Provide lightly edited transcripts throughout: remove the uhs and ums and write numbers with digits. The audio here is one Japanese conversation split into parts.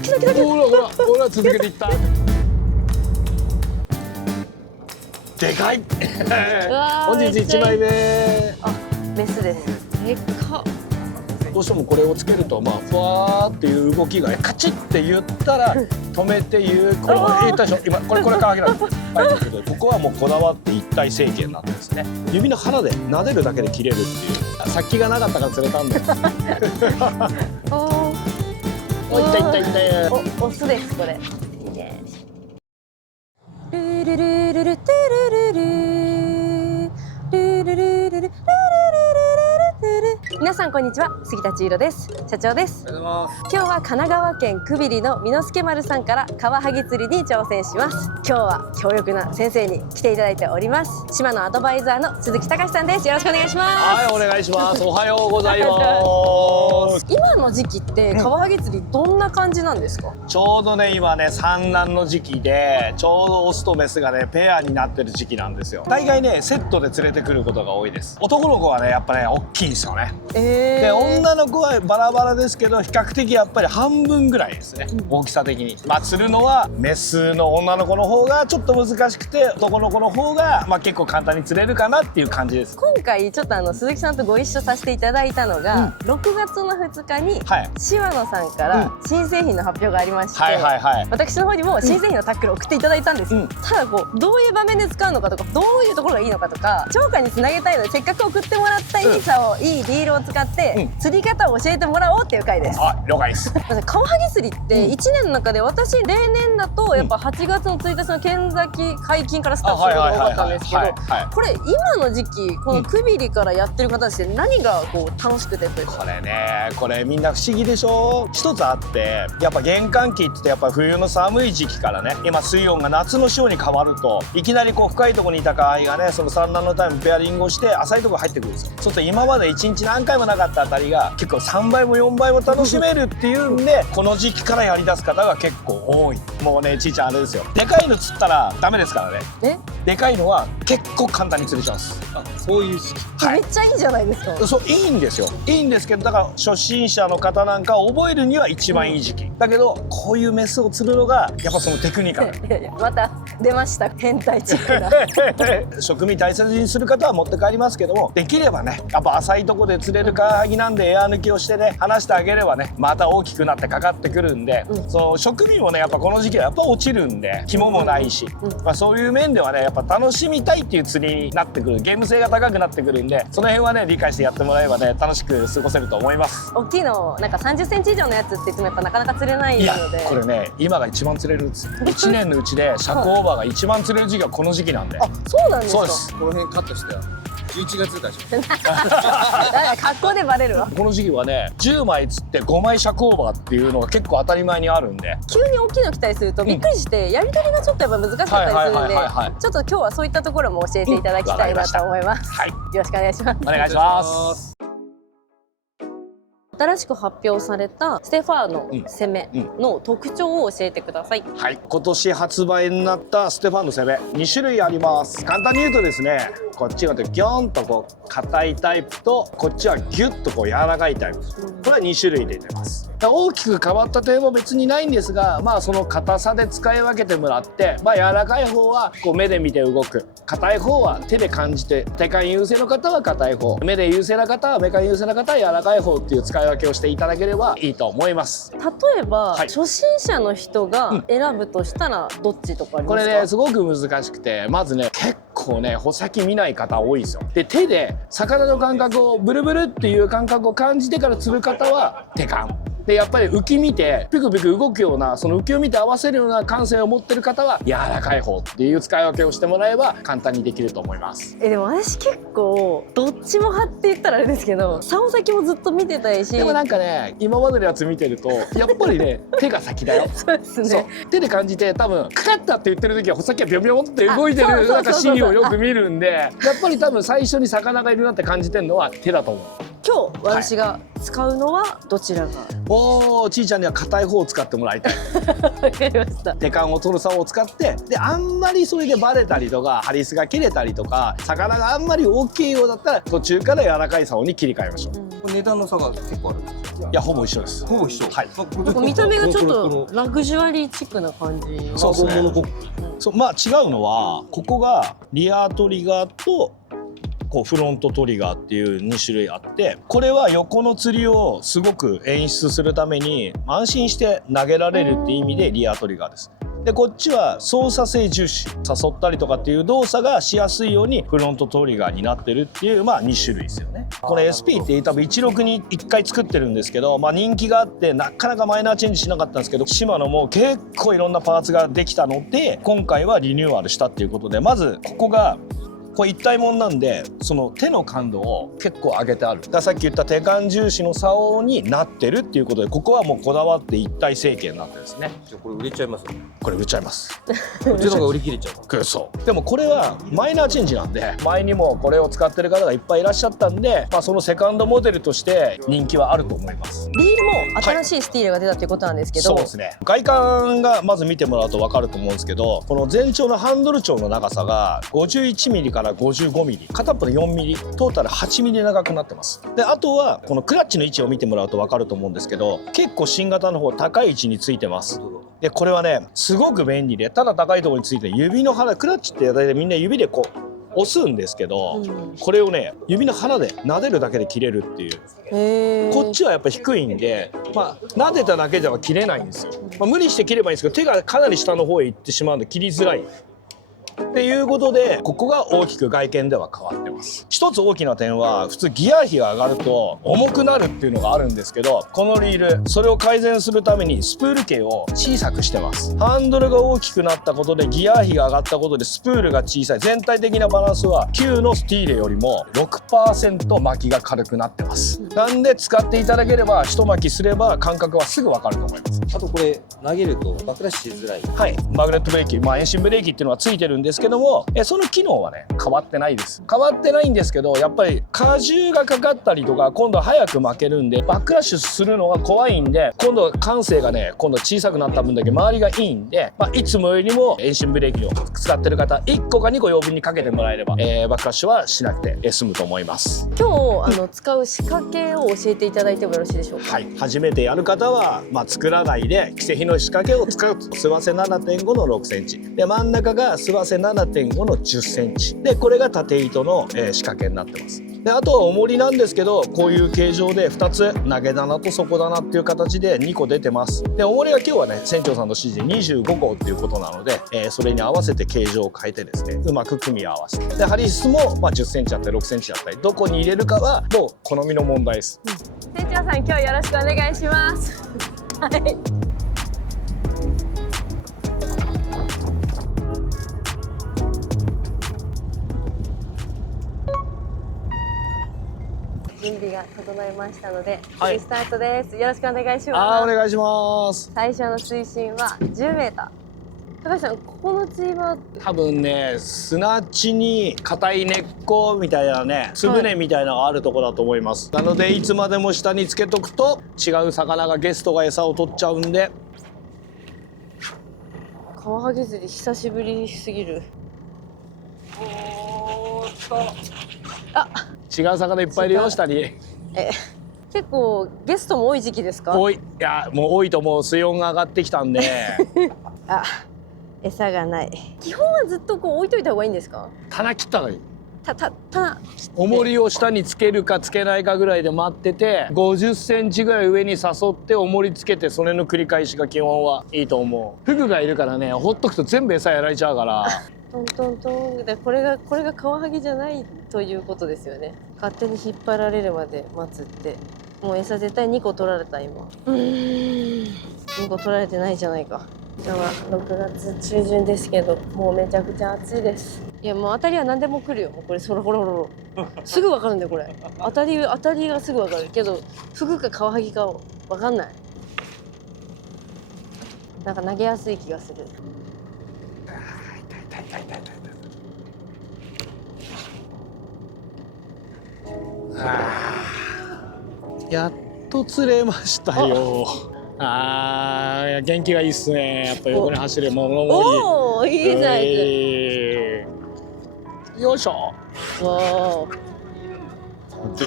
来た来た来た。ほらほらほら続けていった。でかい。本日1枚目。あ、メスです。でっか。どうしてもこれをつけるとまあふわーっていう動きがカチッって言ったら止めてゆっくり言ったでしょ。今これカワキなんです。はい、ということでここはもうこだわって一体成形なんですね。指の腹で撫でるだけで切れるっていう。先がなかったから釣れたんだよ。お、いったいったいった。オスですこれ。いいね。ルルルルルトゥルルルルルルルルルルル。皆さんこんにちは、杉田千尋です。社長です。おはようございます。今日は神奈川県久比里の美之助丸さんからカワハギ釣りに挑戦します。今日は強力な先生に来ていただいております。島のアドバイザーの鈴木隆さんです。よろしくお願いします。はい、お願いします。おはようございます。今の時期ってカワハギ釣りどんな感じなんですか？ちょうどね今ね産卵の時期でちょうどオスとメスがねペアになってる時期なんですよ。大概ねセットで連れてくることが多いです。男の子はねやっぱね大きいんですよね。で女の子はバラバラですけど比較的やっぱり半分ぐらいですね、大きさ的に。まあ釣るのはメスの女の子の方がちょっと難しくて男の子の方がまあ結構簡単に釣れるかなっていう感じです。今回ちょっと鈴木さんとご一緒させていただいたのが、6月の2日に島野さんから新製品の発表がありまして、私の方にも新製品のタックルを送っていただいたんですよ。ただこうどういう場面で使うのかとかどういうところがいいのかとか釣果につなげたいのでせっかく送ってもらったいい餌をいいリールを使って釣り方を教えてもらおうっていう回です。あ、了解です。カワハギ釣りって1年の中で私例年だとやっぱ8月の1日の県崎解禁からスタートすることが多かったんですけど、これ今の時期この久比里からやってる方たちって何がこう楽しくてというか。これみんな不思議でしょ。一つあってやっぱ玄関期ってやっぱ冬の寒い時期からね今水温が夏の潮に変わるといきなりこう深いところにいたカワハギがねその産卵のタイムペアリングをして浅いところ入ってくるんですよ。そうすると今まで1日何回もなかったあたりが結構3倍も4倍も楽しめるっていうんでこの時期からやりだす方が結構多い。もうねちいちゃんあれですよ、でかいの釣ったらダメですからね。でかいのは結構簡単に釣れちゃうんです。あ、そういう時期、めっちゃいいじゃないですか。そう、いいんですよ。いいんですけどだから初心者の方なんかを覚えるには一番いい時期、だけどこういうメスを釣るのがやっぱそのテクニカル。いやいやまた出ました変態チックな。食味大切にする方は持って帰りますけどもできればねやっぱ浅いとこで釣れるカワハギなんでエア抜きをしてね離してあげればねまた大きくなってかかってくるんで、その食味もねやっぱこの時期はやっぱ落ちるんで肝もないし、まあそういう面ではねやっぱ楽しみたいっていう釣りになってくる、ゲーム性が高くなってくるんでその辺はね理解してやってもらえばね楽しく過ごせると思います。大きいのなんか30センチ以上のやつって言ってもやっぱなかなか釣れないので。いやこれね今が一番釣れるんですよ。1年のうちで尺オーバーが一番釣れる時期はこの時期なんで。あ、そうなんですか。そうです。この辺カットして11月だし格好でバレるわ。この時期はね10枚釣って5枚尺オーバーっていうのが結構当たり前にあるんで急に大きいの来たりするとびっくりしてやり取りがちょっとやっぱ難しかったりするんでちょっと今日はそういったところも教えていただきたいなと思います。よろしくお願いします。お願いします。新しく発表されたステファーノ攻めの特徴を教えてください。はい、今年発売になったステファーノ攻め2種類あります。簡単に言うとですねこっちがギョンとこう硬いタイプとこっちはギュッとこう柔らかいタイプ、これは2種類出てます。大きく変わった点は別にないんですがまあその硬さで使い分けてもらってまあ柔らかい方はこう目で見て動く、硬い方は手で感じて、手感優勢の方は硬い方、目で優勢な方は目感優勢な方は柔らかい方っていう使い分けをしていただければいいと思います。例えば、初心者の人が選ぶとしたらどっちとかありますか？これねすごく難しくてまずね結構ね穂先見ない方多いんですよ。で手で魚の感覚をブルブルっていう感覚を感じてから釣る方は手感でやっぱり浮き見てピクピク動くようなその浮きを見て合わせるような感性を持ってる方は柔らかい方っていう使い分けをしてもらえば簡単にできると思います。でも私結構どっちも派って言ったらあれですけど竿先もずっと見てたいし、でもなんかね今までのやつ見てるとやっぱりね手が先だよ。そうですね。そう手で感じて多分かかったって言ってる時は穂先がビョビョンって動いてるなんかシーンをよく見るんでやっぱり多分最初に魚がいるなって感じてるのは手だと思う。今日私が使うのはどちらが、おお、ちいちゃんには硬い方を使ってもらいたい。わかりました。手缶を取る竿を使って、であんまりそれでバレたりとかハリスが切れたりとか魚があんまり大きいようだったら途中から柔らかい竿に切り替えましょう。これ値段の差が結構あるんですか？いやほぼ一緒です。ほぼ一緒。はい。なんか見た目がちょっとラグジュアリーチックな感じ。そうですね。そう、まあ違うのはここがリアトリガーとこうフロントトリガーっていう2種類あって、これは横の釣りをすごく演出するために安心して投げられるっていう意味でリアトリガーです。でこっちは操作性重視、誘ったりとかっていう動作がしやすいようにフロントトリガーになってるっていう、まあ2種類ですよね。この SP って多分16に1回作ってるんですけど、まあ人気があってなかなかマイナーチェンジしなかったんですけど、シマノも結構いろんなパーツができたので今回はリニューアルしたっていうことで、まずここがこれ一体もんなんで、その手の感度を結構上げてある。だからさっき言った手感重視の竿になってるっていうことで、ここはもうこだわって一体成形になってるんですね。じゃあこれ売れちゃいますよ。これ売っちゃいます。こっちの方が売り切れちゃう。そうでもこれはマイナーチェンジなんで、前にもこれを使ってる方がいっぱいいらっしゃったんで、まあ、そのセカンドモデルとして人気はあると思います。リールも新しいスティールが出たっていうことなんですけど、そうですね。外観がまず見てもらうと分かると思うんですけど、この全長のハンドル長の長さが 51mm から 55mm、片っぽで 4mm、トータル 8mm 長くなってます。であとはこのクラッチの位置を見てもらうと分かると思うんですけど、結構新型の方高い位置についてます。でこれはねすごく便利で、ただ高いところについて指の腹、クラッチって大体みんな指でこう押すんですけど、これをね指の腹で撫でるだけで切れるっていう。こっちはやっぱ低いんで、まあ撫でただけじゃ切れないんですよ。まあ、無理して切ればいいんですけど、手がかなり下の方へ行ってしまうんで切りづらい。っていうことでここが大きく外見では変わってます。一つ大きな点は、普通ギア比が上がると重くなるっていうのがあるんですけど、このリールそれを改善するためにスプール径を小さくしてます。ハンドルが大きくなったことでギア比が上がったことでスプールが小さい、全体的なバランスは旧のスティーレよりも 6% 巻きが軽くなってます。なんで使っていただければ、一巻きすれば感覚はすぐ分かると思います。あとこれ投げるとバックラッシュしづらい。はい、マグネットブレーキ、まあ遠心ブレーキっていうのはついてるんですけども、その機能はね変わってないです。変わってないんですけど、やっぱり荷重がかかったりとか、今度は早く巻けるんでバックラッシュするのが怖いんで、今度感性がね今度小さくなった分だけ周りがいいんで、まあ、いつもよりも遠心ブレーキを使ってる方1個か2個余分にかけてもらえれば、バックラッシュはしなくて済むと思います。今日使う仕掛けを教えていただいてもよろしいでしょうか。はい、初めてやる方は、まあ、作らないで既製品の仕掛けを使うと、諏訪瀬 7.5 の6センチで、真ん中が諏訪瀬 7.5 の10センチで、これが縦糸の仕掛けになってます。であとは重りなんですけど、こういう形状で2つ投げ棚と底棚っていう形で2個出てます。で重りは今日はね船長さんの指示で25号っていうことなので、それに合わせて形状を変えてですね、うまく組み合わせて、で針質も、まあ、10センチあったり6センチあったり、どこに入れるかはもう好みの問題です。船長さん、今日よろしくお願いします。はい。準備が整いましたので、はい、スタートです。よろしくお願いします。お願いします。最初の水深は10メーター。高橋さん、ここの釣りは多分ね、砂地に硬い根っこみたいなね、つぶねみたいなのがあるところだと思います。なのでいつまでも下につけとくと違う魚が、ゲストが餌を取っちゃうんで。カワハギ釣り久しぶりすぎる。あ、違う魚いっぱいいるよ、下に。結構ゲストも多い時期ですか？多い。いや、もう多いと思う。水温が上がってきたんで。あ、餌がない。基本はずっとこう置いといた方がいいんですか？棚切った方がいい。棚重りを下につけるかつけないかぐらいで待ってて、50センチぐらい上に誘って重りつけて、それの繰り返しが基本はいいと思う。フグがいるからね、ほっとくと全部餌やられちゃうから。トントントンで、これがカワハギじゃないということですよね。勝手に引っ張られるまで待つって。もう餌絶対2個取られた今。2個取られてないじゃないか。今日は6月中旬ですけど、もうめちゃくちゃ暑いです。いや、もう当たりは何でも来るよ。もうこれ、ほらほらほらすぐ分かるんだよこれ。当たりがすぐ分かるけど、フグかカワハギか分かんない。なんか投げやすい気がする。やっと釣れましたよ。あー、元気がいいっすね。やっぱ横に走るものもいい。おお、いいじゃないでよいしょ。すか。わ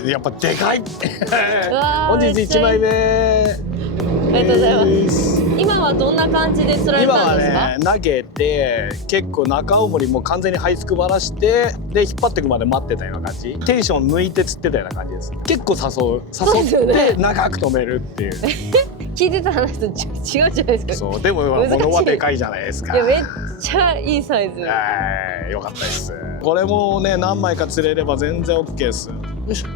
やっぱでかい。うわ本日1枚目。ありがとうございます。今はどんな感じで釣られ今はたんですか？ね、投げて結構中重りも完全に這いつくばらしてで引っ張っていくまで待ってたような感じ。テンション抜いて釣ってたような感じです。結構誘って長く止めるっていう。聞いてた話と違うじゃないですか。そうでも難しい物はでかいじゃないですか。いやめっちゃいいサイズ。よかったです。これもね何枚か釣れれば全然 OK です。よいしょ。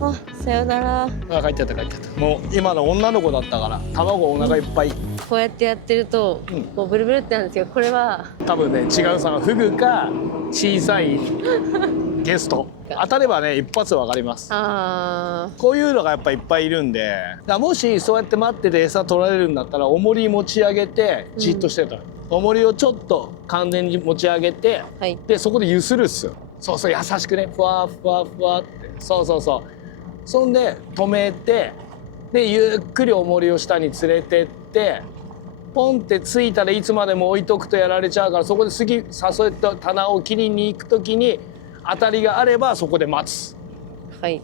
あ、さよなら。あ、帰っちゃった帰っちゃった。もう今の女の子だったから卵お腹いっぱい。こうやってやってると、こうブルブルってなんですけど、これは多分ね違うそのフグか小さいゲスト当たればね一発わかります。こういうのがやっぱいっぱいいるんで、だからもしそうやって待ってて餌取られるんだったら重り持ち上げてじっとしてた、重りをちょっと完全に持ち上げて、はい、でそこでゆするっすよ。そうそう優しくねふわふわふわって、そうそうそう。そんで止めてでゆっくり重りを下に連れてってポンってついたらいつまでも置いとくとやられちゃうから、そこで次誘った棚を切りに行く時に当たりがあればそこで待つ。はい。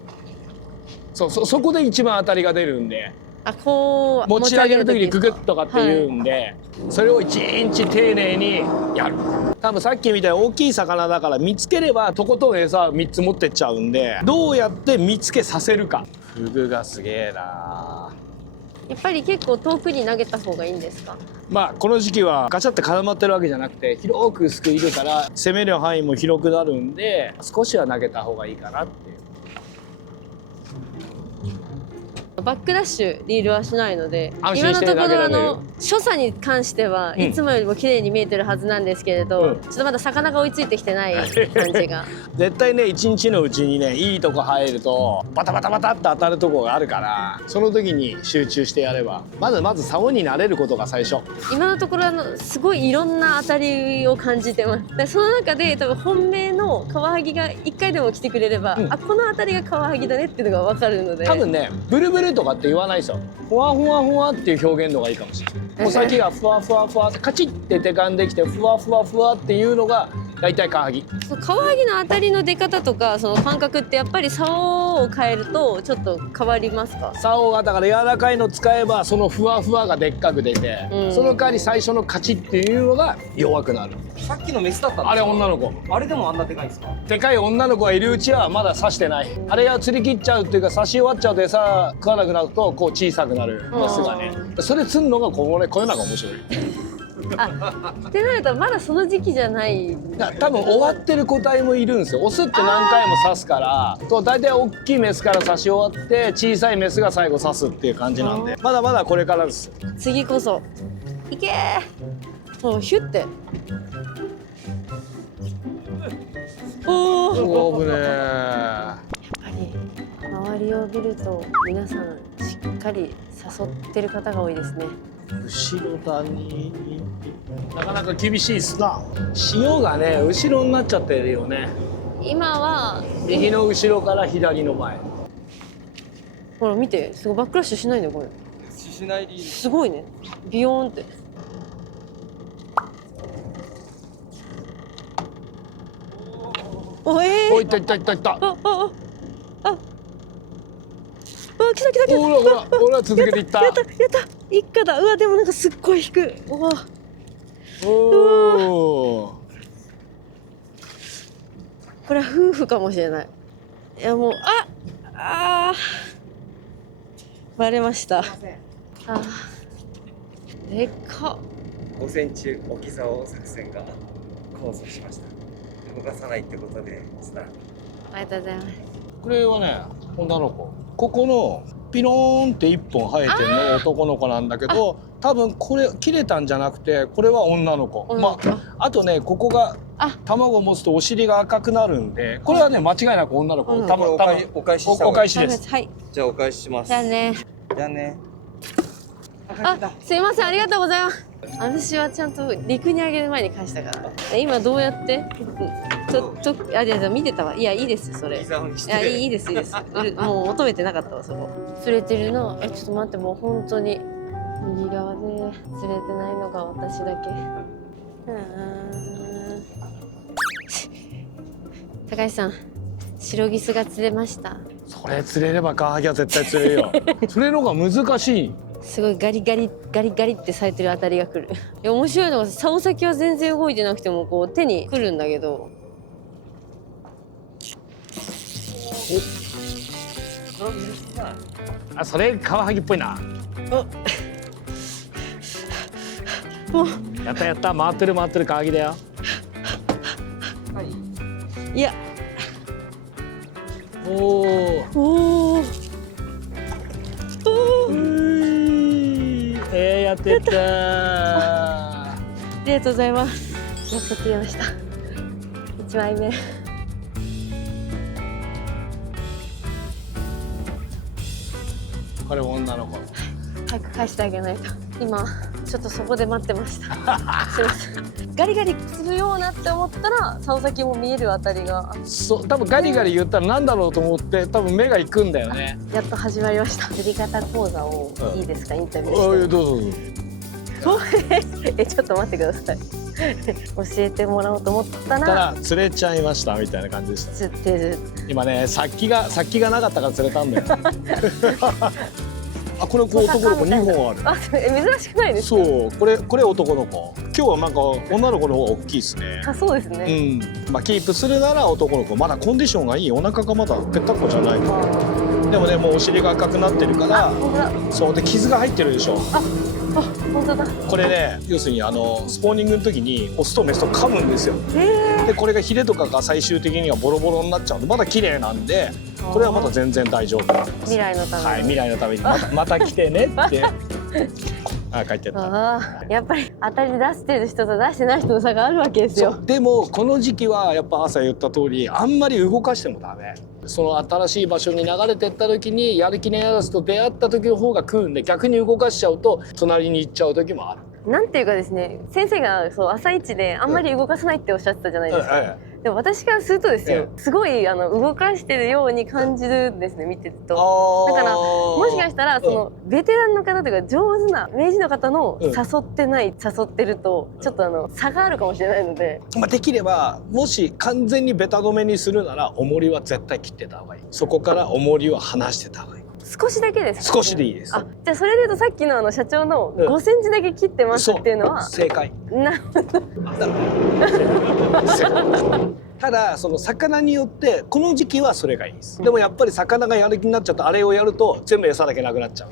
そこで一番当たりが出るんで。こう持ち上げる時にググッとかって言うんで、はい、それを一日丁寧にやる。多分さっきみたいに大きい魚だから見つければとことん餌3つ持ってっちゃうんで、どうやって見つけさせるか。フグがすげえな。やっぱり結構遠くに投げた方がいいんですか？まあこの時期はガチャって固まってるわけじゃなくて広く薄くいるから攻める範囲も広くなるんで少しは投げた方がいいかなっていう。バックダッシュリールはしないので、今のところ所作に関してはいつもよりも綺麗に見えてるはずなんですけれど、ちょっとまだ魚が追いついてきてない感じが絶対ね一日のうちにねいいとこ入るとバタバタバタって当たるとこがあるから、その時に集中してやればまず竿に慣れることが最初。今のところすごいいろんな当たりを感じてます。でその中で多分本命のカワハギが1回でも来てくれれば、あこの当たりがカワハギだねっていうのが分かるので、多分ねブルブルとかって言わないですよ。ふわふわふわっていう表現のがいいかもしれない。もう先がふわふわふわってカチッて手感できてふわふわふわっていうのが大体カワハギ。カワハギの当たりの出方とかその感覚ってやっぱり竿を変えるとちょっと変わりますか？竿がだから柔らかいの使えばそのふわふわがでっかく出て、その代わり最初のカチッっていうのが弱くなる。さっきのメスだったんですか？あれ女の子。あれでもあんなでかいんですか？でかい女の子がいるうちはまだ刺してない。あれが釣り切っちゃうっていうか刺し終わっちゃうと餌食わなくなるとこう小さくなるメスがね。それ釣るのがこういうのが面白い。ってなるとまだその時期じゃない。多分終わってる個体もいるんですよ。オスって何回も刺すから大体大きいメスから刺し終わって小さいメスが最後刺すっていう感じなんで、まだまだこれからです。次こそいけー。もうヒュッておお危ねえ。やっぱり周りを見ると皆さんしっかり誘ってる方が多いですね。後ろだになかなか厳しいっすな。潮がね後ろになっちゃってるよね。今は右の後ろから左の前。ほら見て、すごいバックラッシュしないねこれ。しないリールすごいね。ビヨーンって。おおいったいったいったいった。来た来た来た。ほら続けていった。やった一家だ。うわでもなんかすっごい引く。おお。これは夫婦かもしれない。いやもうバレました。でかっ。5センチ置き竿作戦が功を奏しました。動かさないってことでした。ありがとうございます。これはね女の子。ここのピローンって1本生えてるの男の子なんだけど、多分これ切れたんじゃなくてこれは女の子。あとねここが卵を持つとお尻が赤くなるんで、これはね間違いなく女の子。多分お返ししたお返しです。はい。じゃあお返しします。じゃあね。すいませんありがとうございます。私はちゃんと陸に上げる前に返したから。今どうやって？あ、じゃあ見てたわ。いや、いいですそれ。置き竿にしいや、て。いいですいいです。もう求めてなかったわそこ。釣れてるな。ちょっと待って、もう本当に右側で釣れてないのが私だけ。高橋さん、シロギスが釣れました。それ釣れればカワハギは絶対釣れるよ。釣れるのが難しい。すごいガリガリガリガリって咲いてるあたりが来る。いや、面白いのが竿先は全然動いてなくてもこう手に来るんだけど。あ、それカワハギっぽいな。やったやった、回ってる回ってる、カワハギだよ。いや、おお。おお。やってた。ありがとうございます。やっと釣れました。1枚目。これ女の子。早く返してあげないと。今ちょっとそこで待ってました。すいません。ガリガリするようなって思ったら竿先も見えるあたりが。そう、多分ガリガリ言ったらなんだろうと思って多分目が行くんだよね。やっと始まりました。釣り方講座をいいですか、インタビューして。どうぞどうぞ。ちょっと待ってください。教えてもらおうと思ったら釣れちゃいましたみたいな感じでした。釣ってる。今ね、先がなかったから釣れたんだよ。あ、これ男の子2本ある。あ、珍しくないですか。そう、これ男の子。今日はなんか女の子の方が大きいですね。あ、そうですね。うん。まあキープするなら男の子。まだコンディションがいい。お腹がまだぺったんこじゃない。でもね、もうお尻が赤くなってるから。本当だ。そうで、傷が入ってるでしょ。あ、本当だ。これね、要するにスポーニングの時にオスとメスと噛むんですよ。で、これがヒレとかが最終的にはボロボロになっちゃうの。まだ綺麗なんで、これはまだ全然大丈夫。未来のために。はい、未来のためにまた来てねって。あ、書いてた。ああ、やっぱり当たり出してる人と出してない人の差があるわけですよ。でもこの時期はやっぱ朝言った通りあんまり動かしてもダメ。その新しい場所に流れてった時にやる気のやらずと出会った時の方が食うんで、逆に動かしちゃうと隣に行っちゃう時もある。なんていうかですね、先生がそう朝一であんまり動かさないっておっしゃってたじゃないですか。でも私からするとですよ、すごい動かしてるように感じるんですね、見てると。だからもしかしたらそのベテランの方というか上手な明治の方の誘ってない、誘ってるとちょっと差があるかもしれないので、まあできればもし完全にベタ止めにするなら重りは絶対切ってた方がいい。そこから重りは離してた方がいい。少しだけですか。少しでいいです。あ、じゃあそれで言うとさっきの社長の5センチだけ切ってますっていうのは正解。なるほど。ただその魚によってこの時期はそれがいいです。でもやっぱり魚がやる気になっちゃうとあれをやると全部餌だけなくなっちゃう。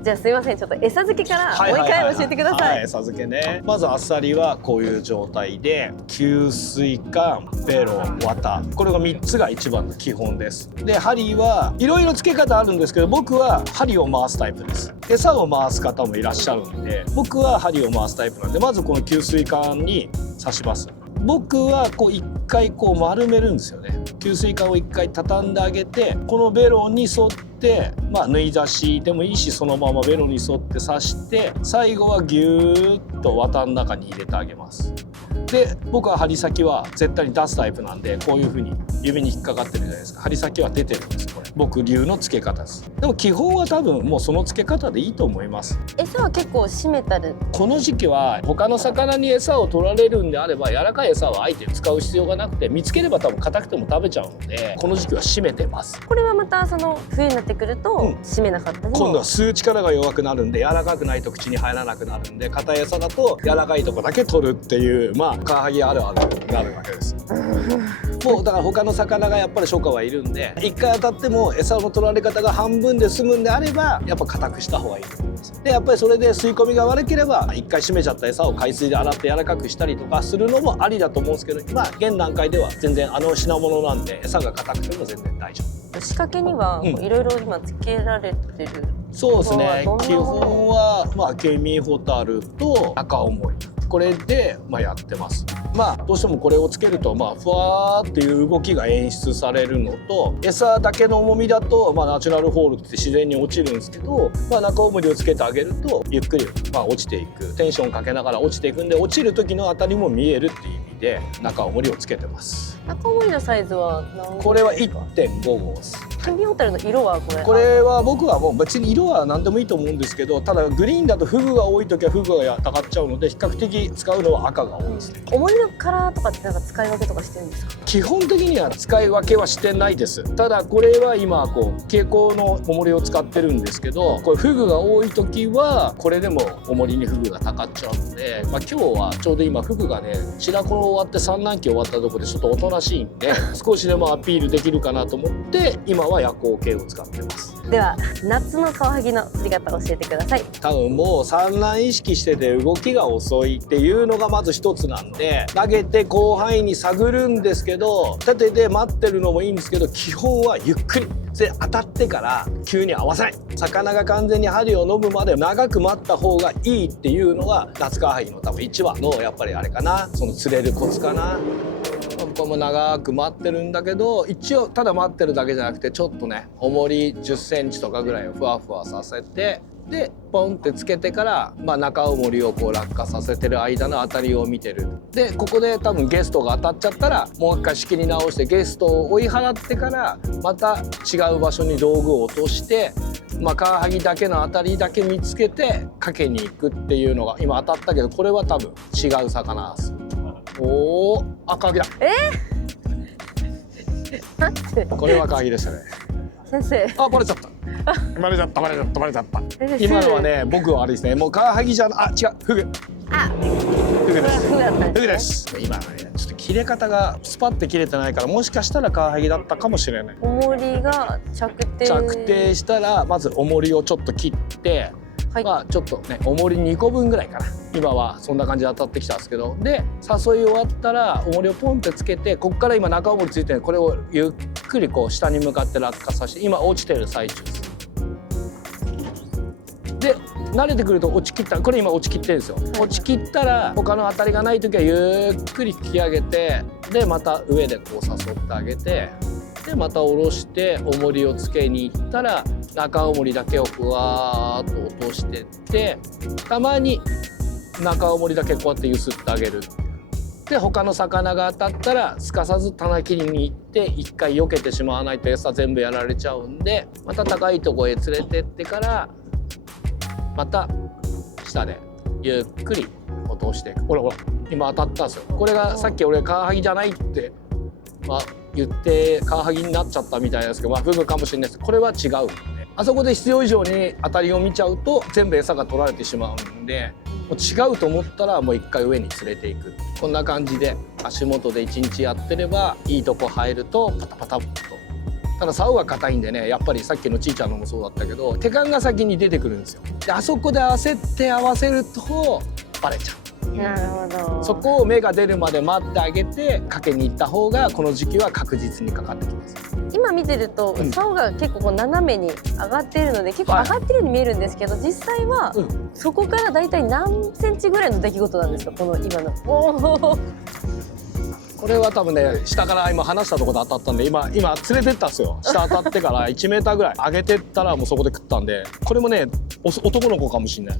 じゃあすいません、ちょっと餌付けからもう一回教えてください。餌付けね。まずアサリはこういう状態で吸水管、ベロ、綿、これが3つが一番の基本です。で針はいろいろ付け方あるんですけど、僕は針を回すタイプです。餌を回す方もいらっしゃるんで、僕は針を回すタイプなんで、まずこの吸水管に刺します。僕はこう一回こう丸めるんですよね。吸水管を一回畳んであげて、このベロに沿ってまあ縫い出しでもいいし、そのままベロに沿って刺して、最後はギューッと綿の中に入れてあげます。で、僕は針先は絶対に出すタイプなんで、こういう風に指に引っかかってるじゃないですか。針先は出てるんです。これ僕流の付け方です。でも基本は多分もうその付け方でいいと思います。餌は結構締めたる。この時期は他の魚に餌を取られるんであれば、柔らかい餌はあえて使う必要がなくて、見つければ多分硬くても食べちゃうので、この時期は締めてます。これはまたその冬になってくると締めなかったりも、今度は吸う力が弱くなるんで、柔らかくないと口に入らなくなるんで、硬い餌だと柔らかいとこだけ取るっていう、まあカワハギあるあるになるわけです。もうだから他の魚がやっぱり初夏はいるんで、一回当たっても餌の取られ方が半分で済むんであれば、やっぱ硬くした方がいいと思います。でやっぱりそれで吸い込みが悪ければ、一回締めちゃった餌を海水で洗って柔らかくしたりとかするのもありだと思うんですけど、まあ現段階では全然品物なんで、餌が硬くても全然大丈夫。仕掛けにはいろいろ今つけられてる。そうですね。基本はまあケミホタルと赤オモリ、これでまあやってます。まあどうしてもこれをつけるとまあふわーっていう動きが演出されるのと、餌だけの重みだとまあナチュラルフォールって自然に落ちるんですけど、まあ中オモリをつけてあげるとゆっくりまあ落ちていく、テンションかけながら落ちていくんで、落ちる時のあたりも見えるっていう意味。で中重りをつけてます。中重りのサイズは何号？これは 1.5 号です。キャンピングホテルの色はこれは僕はもう別に色は何でもいいと思うんですけど、ただグリーンだとフグが多い時はフグがたかっちゃうので比較的使うのは赤が多いですね。重りのカラーとかってなんか使い分けとかしてるんですか？基本的には使い分けはしてないです。ただこれは今こう蛍光の重りを使ってるんですけど、これフグが多い時はこれでも重りにフグがたかっちゃうので、今日はちょうど今フグがね白子終わって産卵期終わったところでちょっとおとなしいんで少しでもアピールできるかなと思って今は夜光系を使ってます。では夏のカワハギの釣り方を教えてください。多分もう産卵意識してて動きが遅いっていうのがまず一つなんで、投げて広範囲に探るんですけど、立てて待ってるのもいいんですけど、基本はゆっくりで当たってから急に合わせない。魚が完全に針を飲むまで長く待った方がいいっていうのが夏カワハギの多分一番のやっぱりあれかな、その釣れるコツかな。これも長く待ってるんだけど、一応ただ待ってるだけじゃなくてちょっとね重り10センチとかぐらいをふわふわさせて、でポンってつけてから、中重りをこう落下させてる間の当たりを見てる。でここで多分ゲストが当たっちゃったらもう一回仕切り直してゲストを追い払ってからまた違う場所に道具を落として、カワハギだけの当たりだけ見つけてかけに行くっていうのが今当たったけど、これは多分違う魚です。おお、カワハギだ。待って、これはカワハギでしたね。先生。バレちゃった。バレちゃった。今のはね、僕はあれですね。もうカワハギじゃ違う、フグ。フグです。フグです。今ね、ちょっと切れ方がスパッて切れてないから、もしかしたらカワハギだったかもしれない。重りが着底したらまず重りをちょっと切って、ちょっとね重り2個分ぐらいかな。今はそんな感じで当たってきたんですけど、で誘い終わったら重りをポンってつけて、ここから今中重りついてる、これをゆっくりこう下に向かって落下させて、今落ちてる最中です。で慣れてくると落ちきったら、これ今落ちきってるんですよ。落ちきったら他の当たりがない時はゆっくり引き上げて、でまた上でこう誘ってあげて、でまた下ろして重りをつけに行ったら中重りだけをふわーっと落としてって、たまに中重りだけこうやってゆすってあげる。で他の魚が当たったらすかさず棚切りに行って一回避けてしまわないと餌全部やられちゃうんで、また高いとこへ連れてってからまた下でゆっくり落としていく。ほら今当たったんですよ。これがさっき俺カワハギじゃないって言ってカワハギになっちゃったみたいなんですけど、フグかもしれないです。これは違うんで、あそこで必要以上に当たりを見ちゃうと全部餌が取られてしまうんで、もう違うと思ったらもう一回上に連れていく。こんな感じで足元で1日やってればいいとこ入るとパタパタっと。ただ竿が硬いんでね、やっぱりさっきのちいちゃんのもそうだったけど手感が先に出てくるんですよ。であそこで焦って合わせるとバレちゃう。なるほど。そこを芽が出るまで待ってあげてかけに行った方がこの時期は確実にかかってきます。今見てると竿が結構こう斜めに上がっているので結構上がってるように見えるんですけど、実際はそこからだいたい何センチぐらいの出来事なんですか、この今の。これは多分ね、下から今離したところで当たったんで、今連れてったんですよ。下当たってから1メーターぐらい上げてったらもうそこで食ったんで、これもね男の子かもしんない。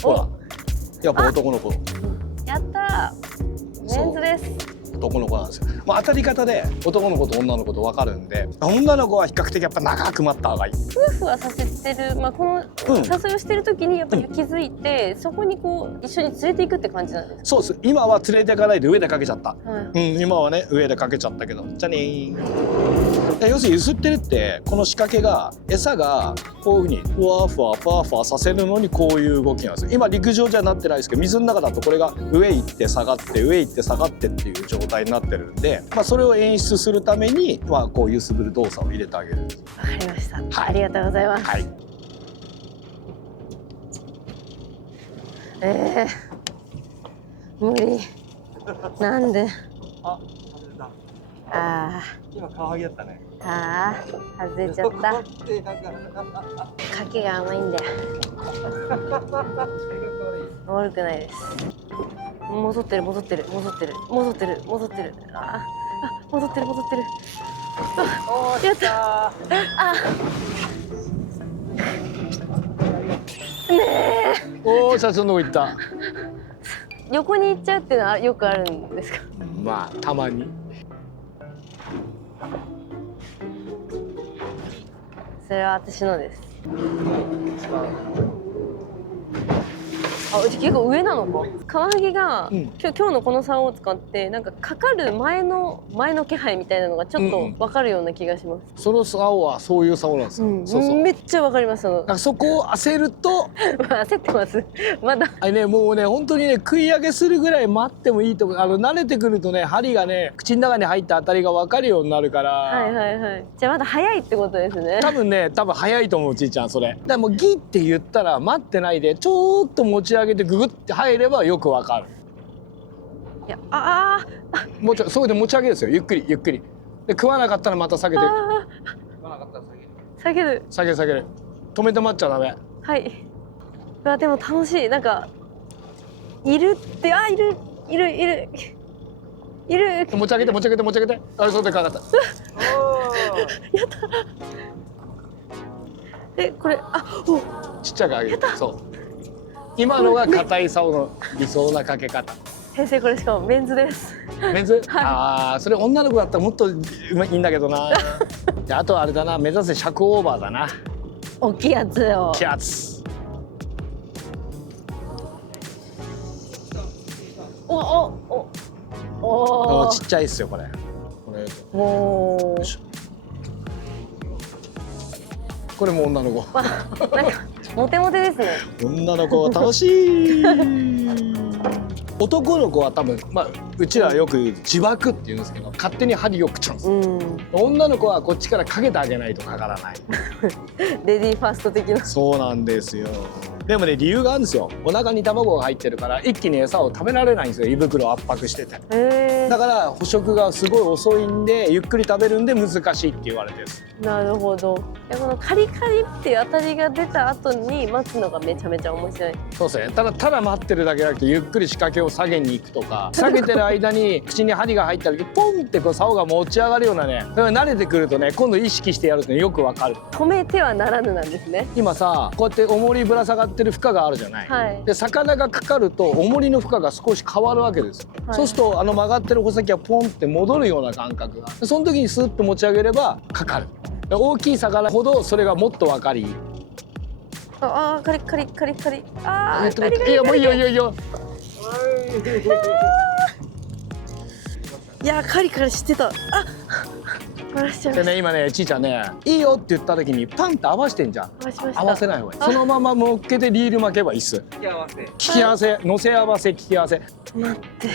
ほらやっぱ男の子。やったー、メンズです。男の子なんですよ。当たり方で男の子と女の子と分かるんで、女の子は比較的やっぱ長く待った方がいい。夫婦はさせてる、この誘いをしてる時にやっぱり気づいて、そこにこう一緒に連れていくって感じなんですか？そうです。今は連れていかないで上でかけちゃった。今はね上でかけちゃったけど、じゃあねー。要するにゆすってるってこの仕掛けが餌がこういうふうにふわふわふわふわさせるのにこういう動きなんですよ。今陸上じゃなってないですけど、水の中だとこれが上行って下がって上行って下がってっていう状態になってるんで、それを演出するためにこう揺すぶる動作を入れてあげる。わかりました。ありがとうございます。はい。無理。なんで。今カワハギだったね。外れちゃった。かけが甘いんだよ。悪くないです。戻ってる。戻ってる。戻ってる。戻ってる。戻ってる。やった。おお、社長のとこ行った。横に行っちゃうっていうのはよくあるんですか？まあたまに。それは私のです。あ、うち結構上なのか。カワハギが、今日のこの竿を使ってなんかかかる前の気配みたいなのがちょっとわかるような気がします。その竿はそういう竿なんですよ。そうそう。めっちゃわかります。そこを焦ると焦ってます。まだ。もうね本当にね食い上げするぐらい待ってもいいと思う。慣れてくるとね針がね口の中に入ったあたりがわかるようになるから。はいはいはい。じゃあまだ早いってことですね。多分早いと思うちいちゃんそれ。だからもうギって言ったら待ってないでちょっと持ち上げてググって入ればよくわかる。いやそれで持ち上げるんですよ。ゆっくりゆっくり。で食わなかったらまた下げて。食わなかったら下げる。下げる。止めて待っちゃダメ。はい。うわでも楽しい。なんかいるっている。持ち上げて。あれそうでかかった。やった。これちっちゃく上げる。そう。今のが硬い竿の理想なかけ方。先生これしかもメンズです。メンズ？ああそれ女の子だったらもっといいんだけどな。じゃあとはあれだな目指せ尺オーバーだな。大きいやつを。大きいやつ。おちっちゃいっすよこれ。これも女の子。なんかモテモテですね。女の子楽しい。男の子は多分うちらはよく自爆って言うんですけど勝手に針を食っちゃうんですよ。女の子はこっちからかけてあげないとかからない。レディーファースト的な。そうなんですよ。でもね理由があるんですよ。お腹に卵が入ってるから一気に餌を食べられないんですよ。胃袋を圧迫してて。だから捕食がすごい遅いんでゆっくり食べるんで難しいって言われてるんです。なるほど。このカリカリっていう当たりが出た後に待つのがめちゃめちゃ面白い。そうですね。ただ待ってるだけじゃなくてゆっくり仕掛けを下げに行くとか下げてる間に口に針が入った時ポンって竿が持ち上がるようなね。慣れてくるとね今度意識してやるとねよくわかる。止めてはならぬなんですね。今さこうやって重りぶら下がってる負荷があるじゃない。で魚がかかると重りの負荷が少し変わるわけですよ。そうすると曲がってる穂先がポンって戻るような感覚が。その時にスーッと持ち上げればかかる。大きい魚ほどそれがもっと分かり。カリカリ。いやもういいよ。いやカリカリしてた。でね今ねちいちゃんねいいよって言った時にパンって合わせてんじゃん。合わせない方がいい。そのまま乗っけてリール巻けばいいっす。聞き合わせ乗せ合わせ聞き合わせ。待って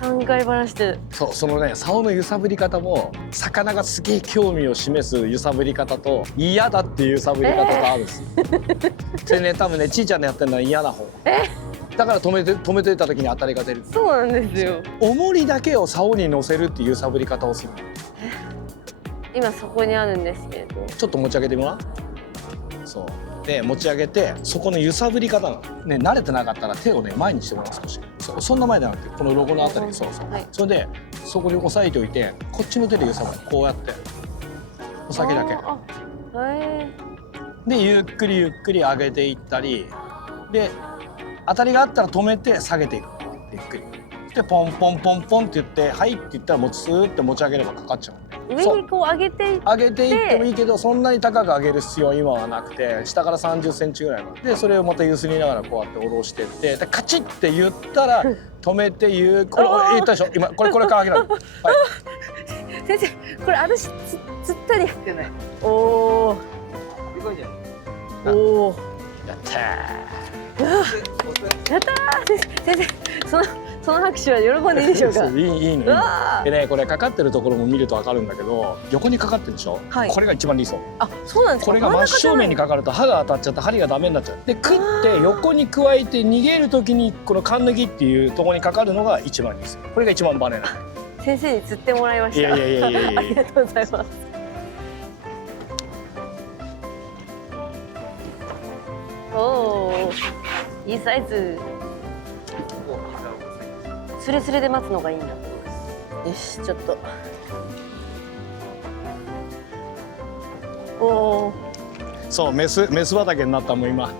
3回ばらしてる。そのね竿の揺さぶり方も魚がすげえ興味を示す揺さぶり方と嫌だっていう揺さぶり方とあるんです。それね多分ねちいちゃんのやってるのは嫌な方。だから止めてた時に当たりが出る。そうなんですよ。重りだけを竿に乗せるっていう揺さぶり方をする。今そこにあるんですけれど。ちょっと持ち上げてみな。そうで持ち上げてそこの揺さぶり方がね慣れてなかったら手をね前にしてもらう少し。そんな前じゃなくてこのロゴのあたり。そう、それでそこに押さえておいてこっちの手で揺さぶる。こうやってお酒だけでゆっくり上げていったりで当たりがあったら止めて下げていく。ゆっくりでポンポンポンポンって言って「はい」って言ったらもうスーって持ち上げればかかっちゃう。上にこう上げていってもいいけどそんなに高く上げる必要は今はなくて下から30センチぐらいまでそれをまた揺すりながらこうやって下ろしてってでカチッって言ったら止めてこれ言ったでしょ今これから上げる。はい、先生これ私つったりやってない。おおやったやったー。先生その拍手は喜んでいいでしょうか。いいね。でねこれかかってるところも見ると分かるんだけど横にかかってるでしょ。これが一番理想。そうなんですか。これが真正面にかかると刃が当たっちゃって針がダメになっちゃう。で食って横に加えて逃げる時にこの勘抜きっていうところにかかるのが一番理想。これが一番バネな。先生に釣ってもらいました。いやありがとうございます。おおいいサイズ。スレスレで待つのがいいんだ。よしちょっと。おお。そうメス畑になったもん今。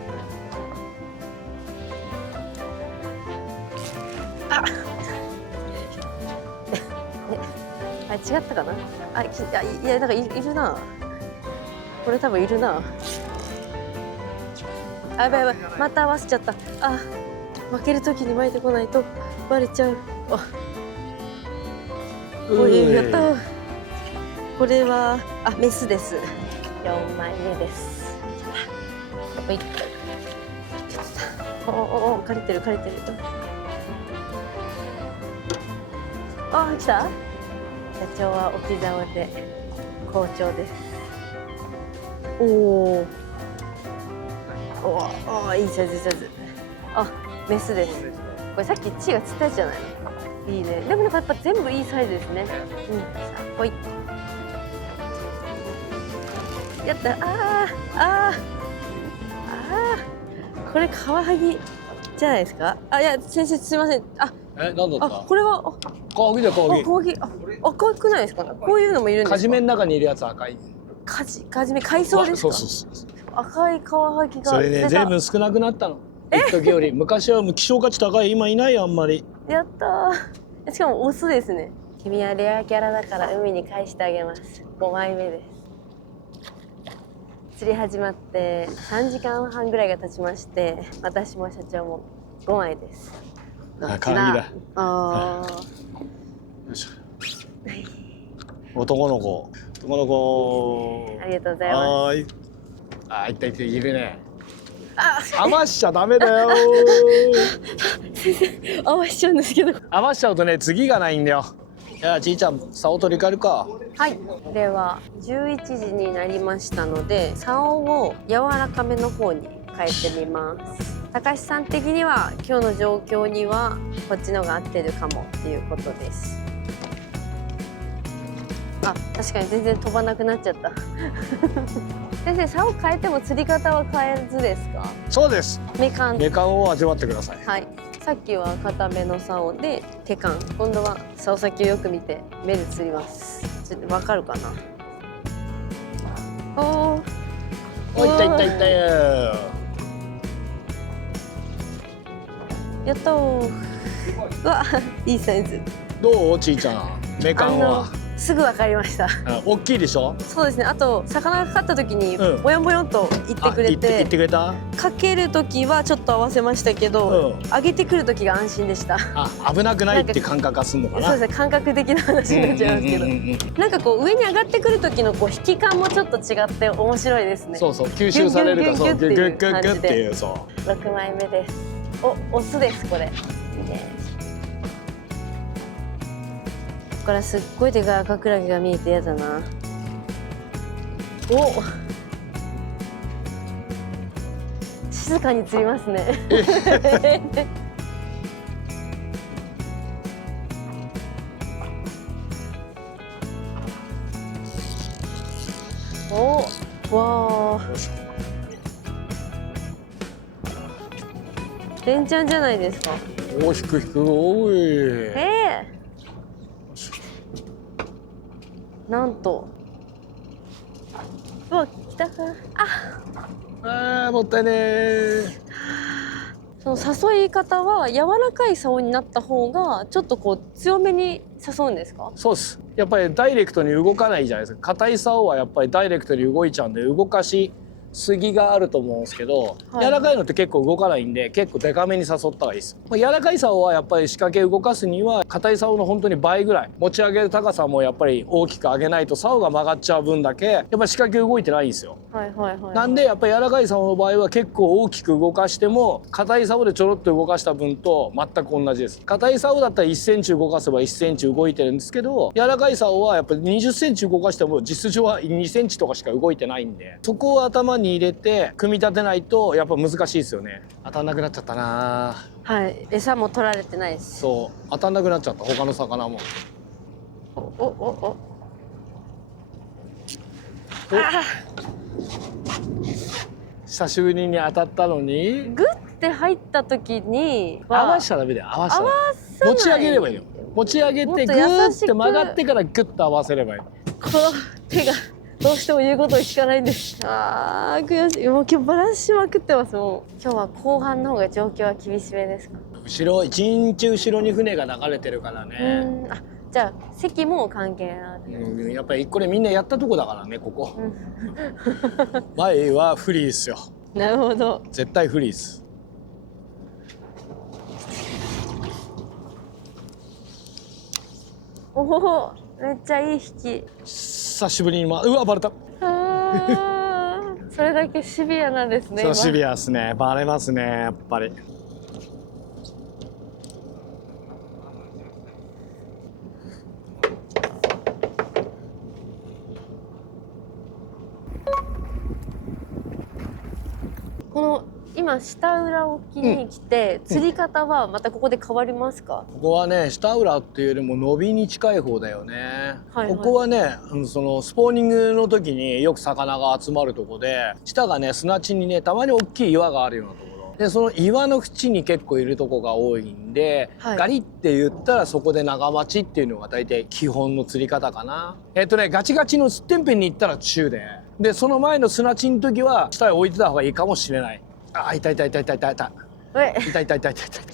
違ったかな。いやなんかいるな。これ多分いるな。あ、やばいやばい、また合わせちゃった。あ、負ける時に巻いてこないとバレちゃう。おい、やった。これはメスです。4枚目です。はい。枯れてる。来た。社長は置き竿で好調です。いいサイズ。メスです。これさっき血がつったやつじゃないの。いいね。でもなんかやっぱ全部いいサイズですね。さあ、ほい。やった。これカワハギじゃないですか。いや先生すみません。何だった？これはカワハギだよ、カワハギ。カワハギ赤くないですか。こういうのもいるんですか。カジメの中にいるやつは赤い。カジメ海藻ですか。そう。赤いカワハギが。それね、全部少なくなったの。一時より昔は希少価値高い、今いないよあんまり。やったー。しかもオスですね。君はレアキャラだから海に返してあげます。5枚目です。釣り始まって3時間半ぐらいが経ちまして、私も社長も5枚です。カワハギだ。よいしょ。男の子。ありがとうございます。いたいるね。余しちゃダメだよ。先生、余しちゃうんですけど。余しちゃうとね、次がないんだよ。いや、ちいちゃん、竿取り替えるか。はい。では11時になりましたので、竿を柔らかめの方に変えてみます。高橋さん的には今日の状況にはこっちのが合ってるかもっていうことです。確かに全然飛ばなくなっちゃった。先生、竿を変えても釣り方は変えずですか。そうです。メカンを味わってください。はい。さっきは固めの竿で手カン、今度は竿先をよく見て目で釣ります。ちょっとわかるかな。いったよ。やったー。うわ、いいサイズ。どう、ちいちゃん、メカンは。すぐ分かりました。大きいでしょ。そうですね。あと魚がかかった時にボヨンボヨンと言ってくれて、言ってくれた。かける時はちょっと合わせましたけど、上げてくる時が安心でした。危なくないって感覚がすんのかな。そうですね。感覚的な話になっちゃいますけど、なんかこう上に上がってくる時のこう引き感もちょっと違って面白いですね。そう吸収されるか、そうギュッっていう。そう。6枚目です。オスですこれ。いいね。ここからすっごいでかい赤クラゲが見えてやだな。静かに釣りますね。わあ。連チャンじゃないですか。引くおい。なんと。うわ、来たか。もったいねー。その誘い方は柔らかい竿になった方がちょっとこう強めに誘うんですか。そうです。やっぱりダイレクトに動かないじゃないですか。硬い竿はやっぱりダイレクトに動いちゃうんで、動かしすぎがあると思うんですけど、柔らかいのって結構動かないんで、結構デカめに誘った方がいいです。柔らかい竿はやっぱり仕掛け動かすには硬い竿の本当に倍ぐらい、持ち上げる高さもやっぱり大きく上げないと竿が曲がっちゃう分だけやっぱり仕掛け動いてないんですよ。なんでやっぱり柔らかい竿の場合は結構大きく動かしても、硬い竿でちょろっと動かした分と全く同じです。硬い竿だったら1センチ動かせば1センチ動いてるんですけど、柔らかい竿はやっぱり20センチ動かしても実上は2センチとかしか動いてないんで、そこを頭に入れて組み立てないとやっぱ難しいですよね。当たんなくなっちゃったな。はい、餌も取られてないです。そう、当たんなくなっちゃった。他の魚も。久しぶりに当たったのにグッて入った時に合わしちゃダメだよ。合わしちゃダメ。持ち上げればいいよ。持ち上げてグーって曲がってからグッと合わせればいい。この手がどうしても言うことを聞かないんです。悔しい。もう今日バランスしまくってます。もう今日は後半の方が状況は厳しめですか。後ろ1日後ろに船が流れてるからね。じゃあ席も関係ない。やっぱりこれみんなやったとこだからね、ここ。前はフリーですよ。なるほど。絶対フリーです。おお、めっちゃいい引き。久しぶりにうわ、バレた。それだけシビアなんですね。そう、シビアですね。バレますね、やっぱり。この今下浦沖に来て、釣り方はまたここで変わりますか？ここはね、下浦っていうよりも伸びに近い方だよね。ここはね、そのスポーニングの時によく魚が集まるとこで、下がね、砂地にね、たまに大きい岩があるようなところで、その岩の縁に結構いるとこが多いんで、ガリって言ったらそこで長待ちっていうのが大体基本の釣り方かな。ガチガチのすってんぺんに行ったら中で、その前の砂地の時は下へ置いてた方がいいかもしれない。あ、痛い痛い痛い痛い痛い痛い。痛い痛い痛い痛い痛い。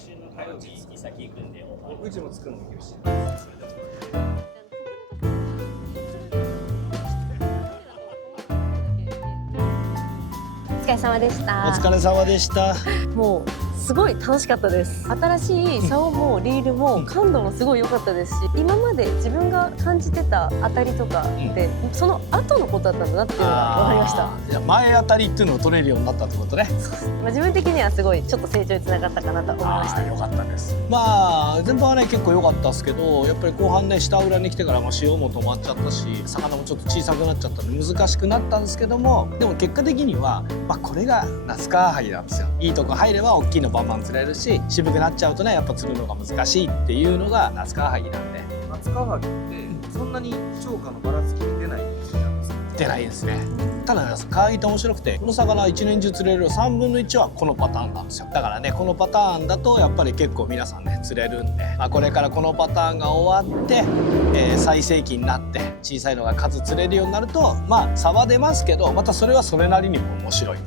うちも作るのもいいし。お疲れ様でした。お疲れ様でした。もうすごい楽しかったです。新しい竿もリールも感度もすごい良かったですし、今まで自分が感じてた当たりとかってその後のことだったんだなっていうのが分かりました。いや、前当たりっていうのを取れるようになったってことね。自分的にはすごいちょっと成長につながったかなと思いました。良かったです。まあ全般はね結構良かったですけど、やっぱり後半ね下浦に来てから潮も止まっちゃったし、魚もちょっと小さくなっちゃったんで難しくなったんですけども、でも結果的にはこれが那須川萩なんですよ。いいとこ入れば大きいのバンバン釣れるし、渋くなっちゃうとねやっぱ釣るのが難しいっていうのが那須川萩なんで。那須川萩ってそんなに釣果のばらつき出ないんですか？出ないですね。ただね、川萩って面白くて、この魚は一年中釣れる3分の1はこのパターンなんですよ。だからね、このパターンだとやっぱり結構皆さんね釣れるんで、これからこのパターンが終わって、最盛期になって小さいのが数釣れるようになると差は出ますけど、またそれはそれなりにも面白い。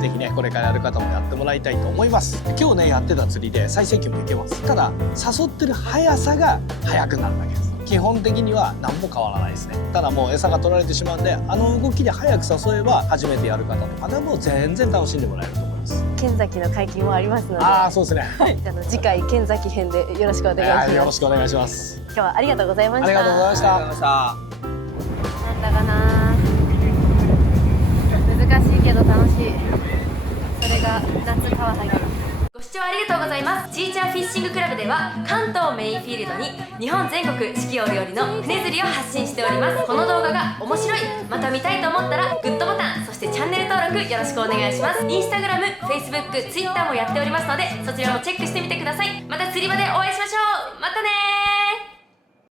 ぜひねこれからやる方もやってもらいたいと思います。今日ねやってた釣りで最盛期もいけます。ただ誘ってる速さが速くなるだけです。基本的には何も変わらないですね。ただもう餌が取られてしまうんで、動きで早く誘えば初めてやる方とかでも全然楽しんでもらえると思います。剣崎の解禁もありますので。そうですね。はい。次回剣崎編でよろしくお願いします。よろしくお願いします。今日はありがとうございました。ありがとうございました。なんだかな。難しいけど楽しい。それが夏川萩。ご視聴ありがとうございます。ちーちゃんフィッシングクラブでは関東メインフィールドに日本全国四季折々の船釣りを発信しております。この動画が面白い、また見たいと思ったらグッドボタン、そしてチャンネル登録よろしくお願いします。インスタグラム、フェイスブック、ツイッターもやっておりますので、そちらもチェックしてみてください。また釣り場でお会いしましょう。またねー。